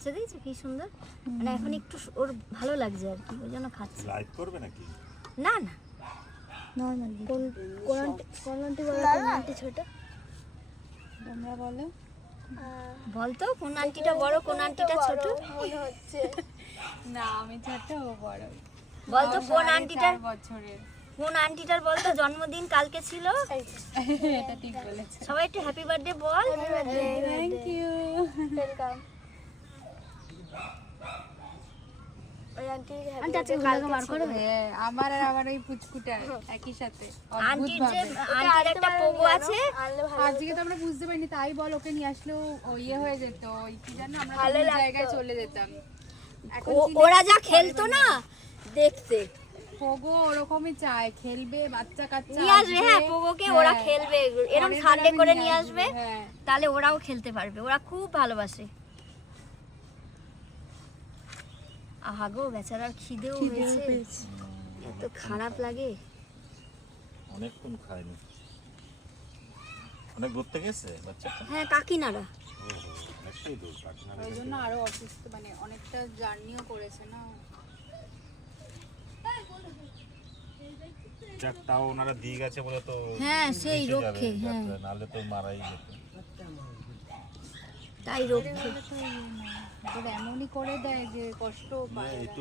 খাচ্ছে, দেখছো কি সুন্দর, মানে এখন একটু ওর ভালো লাগছে আর কি, ওই জন্য খাচ্ছে। লাইভ করবে নাকি? না না, নরমাল কোন আন্টি বলো, কোন আন্টি ছোট? তোমরা বলো। বলতো কোন আন্টিটা বড়, কোন আন্টিটা ছোট? মনে হচ্ছে না আমি ছোট, ও বড়। বলতো কোন 4.5 আন্টিটার, বছরের। কোন আন্টিটার বলতো জন্মদিন কালকে ছিল? এটা ঠিক বলেছে। সবাই একটু হ্যাপি বার্থডে বল। Thank you. ওয়েলকাম। ওই আন্টি আন্টি আজকে গুলাকে বার করো। হ্যাঁ, আমার আর আমার ওই পুচকুটার একই সাথে আন্টির যে অদ্ভুতভাবে। আন্টির একটা পোগো আছে, আনলে ভালো আজকে তো আমরা বুঝতে পারিনি, তাই বল ওকে নিয়ে আসলেও ও ইয়ে হয়ে যেত, ওই কি জানো আমরা ভালো অন্য লাগতো। জায়গায় চলে যেতাম। এখন ওরা যা খেলতো না দেখতে, পোগো ওরকমই চায়, খেলবে বাচ্চা কাচ্চা নিয়ে আসবে। হ্যাঁ, পোগোকে ওরা খেলবে, এরকম পরের সানডে বার করে আমি নিয়ে আসবে, হ্যাঁ। তাহলে ওরাও খেলতে পারবে, ওরা খুব ভালোবাসে। আহা গো, বেচারার খিদেও হয়েছে, এত খারাপ লাগে। অনেকক্ষণ খায়নি, অনেক দূর থেকে এসে বাচ্চাটা। হ্যাঁ, কাকিনারা। অনেকটাই দূর কাকিনাড়া। ওই জন্য আরো অসুস্থ, মানে অনেকটা জার্নিও করেছে না। যাক, তাও ওনারা দিয়ে গেছে বলে তো হ্যাঁ, সেই বেঁচে যাবে রক্ষে, হ্যাঁ যাত্রা, নাহলে তো মারাই যেত। তাই রক্ষে। ওদের এমনই করে দেয় যে কষ্ট পায়। একটু